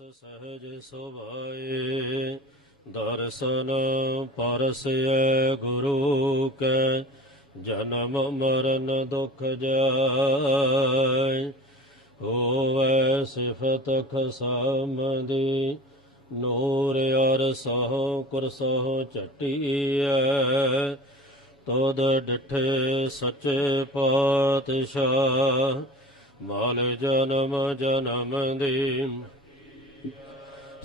ਰਸ ਸਹਜ ਸੁਭਾਏ, ਦਰਸ਼ਨ ਪਰਸੈ ਗੁਰੂ ਕੈ, ਜਨਮ ਮਰਨ ਦੁਖ ਜਾਏ। ਹੋਵੇ ਸਿਫਤ ਖਸਮਦੀ, ਨੂਰ ਅਰ ਸਹੁ ਕੁਰਸਹੁ ਚਟੀਐ ਤਦ ਡਿਠੇ ਸੱਚੇ ਪਾਤਸ਼ਾਹ ਮਾਲ ਜਨਮ ਜਨਮ ਦੀ।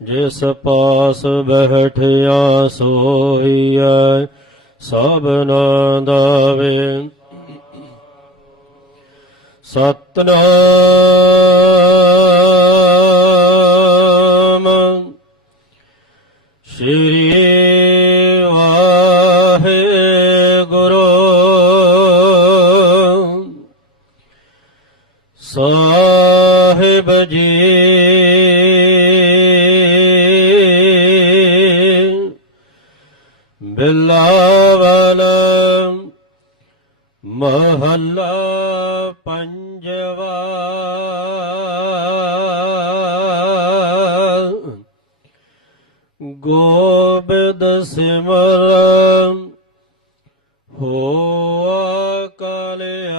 ਜਿਸ ਪਾਸ ਬਹਿਠਿਆ ਸੋਹੀਐ ਸਭਨਾ ਦਾ ਵੇ ਸਤਨਾਮ ਸ਼੍ਰੀ ਵਾਹਿਗੁਰੂ। ਸਾਹਿਬ ਜੀ ਬਿਲਾਵਲ ਮਹੱਲਾ ਪੰਜਵਾ ਗੋਬਿੰਦ ਸਿਮਰ ਹੋਆ ਕਲਿਆਣ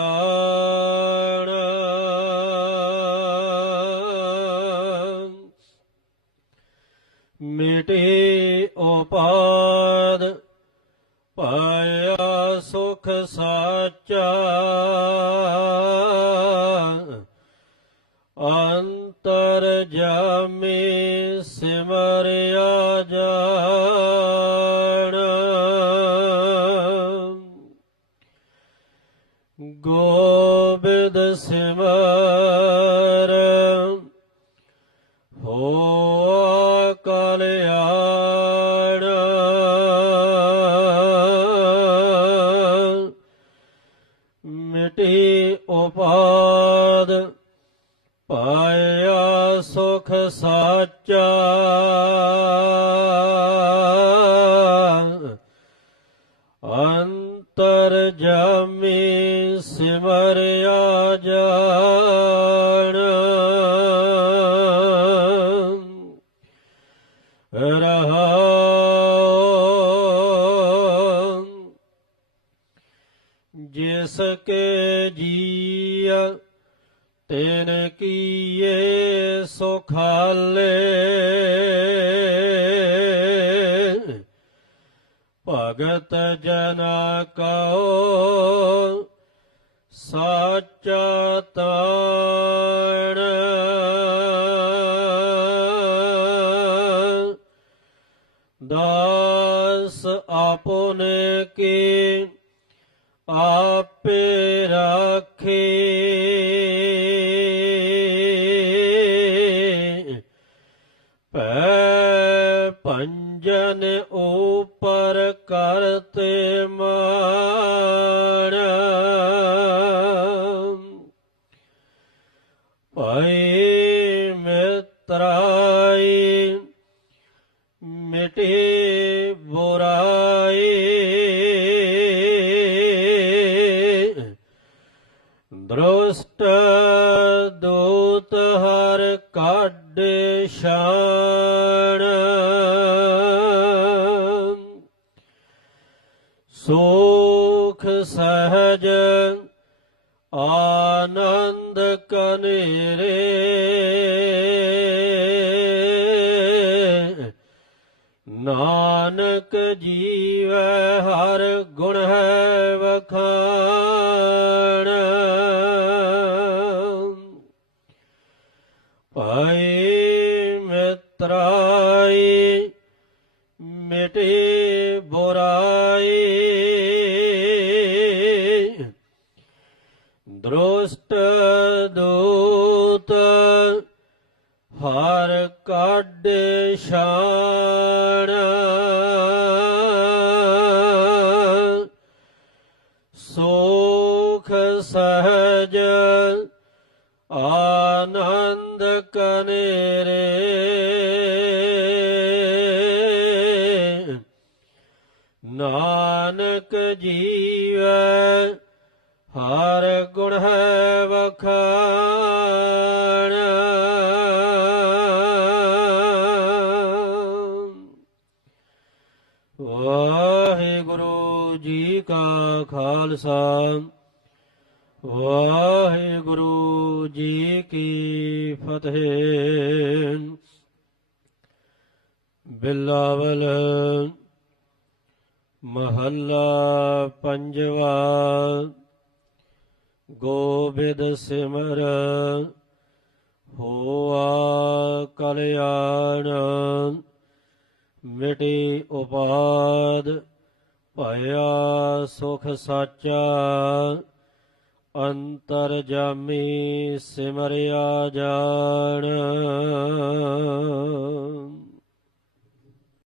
ਮਿਟੇ ਉਪਾਦ ਪਾਇਆ ਸਾਚਾ ਅੰਤਰ ਜਾਮੇ ਸਿਮਰਿਆ ਜਾਣ ਗੋਬਿੰਦ ਸਿਮਰ ਮਿਟੀ ਉਪਾਦ ਪਾਇਆ ਸੁਖ ਸਾਚਾ। ਅੰਤਰ ਜਾਮੀ ਸਿਮਰਿਆ ਜਾਣ ਰਹਾ ਜਿਸ ਕੇ ਜੀਅ ਤੈਨ ਕੀਏ ਸੁਖਾਲੇ ਭਗਤ ਜਨਾ ਕਉ ਸਾਚਾ ਤਾਣ। ਦਾਸ ਆਪਨੇ ਕੀ ਆਪੇ ਰਾਖੇ ਪੈ ਪੰਜਨ ਉਪਰ ਕਰਤੇ ਮਾਣ। ਭਾਈ ਮਿਤਰਾਈ ਮਿਟੇ ਦ੍ਰਸ਼ਟ ਦੂਤ ਹਰ ਕੱਢ ਸ਼ਾਨ ਸੁਖ ਸਹਜ ਆਨੰਦ ਕਨੇਰੇ। ਨਾਨਕ ਜੀਵੈ ਹਰ ਗੁਣ ਹੈ ਵਖਾਣ। ਭਾਈ ਮਿਤਰਾਈ ਮਿਟੇ ਬੁਰਾਈ। ਦ੍ਰਸ਼ਟ ਦੂਤ ਹਰ ਕਾਢੇ ਸ਼ਾਨ ਸੁਖ ਸਹਜ ਆਨੰਦ ਕਨੇਰੇ। ਨਾਨਕ ਜੀਵ ਹਰ ਗੁਣ ਹੈ ਵਖਾਣ। ਵਾਹਿਗੁਰੂ ਜੀ ਕਾ ਖਾਲਸਾ। ਵਾਹਿਗੁਰੂ ਜੀ ਕੀ ਫਤਿਹ। ਬਿਲਾਵਲ ਮਹੱਲਾ ਪੰਜਵਾ। ਗੋਬਿੰਦ ਸਿਮਰ ਹੋਆ ਕਲਿਆਣ। ਮਿਟੇ ਉਪਾਦ ਭਇਆ ਸੁਖ ਸਾਚਾ ਅੰਤਰ ਜਾਮੀ ਸਿਮਰਿਆ ਜਾਣ।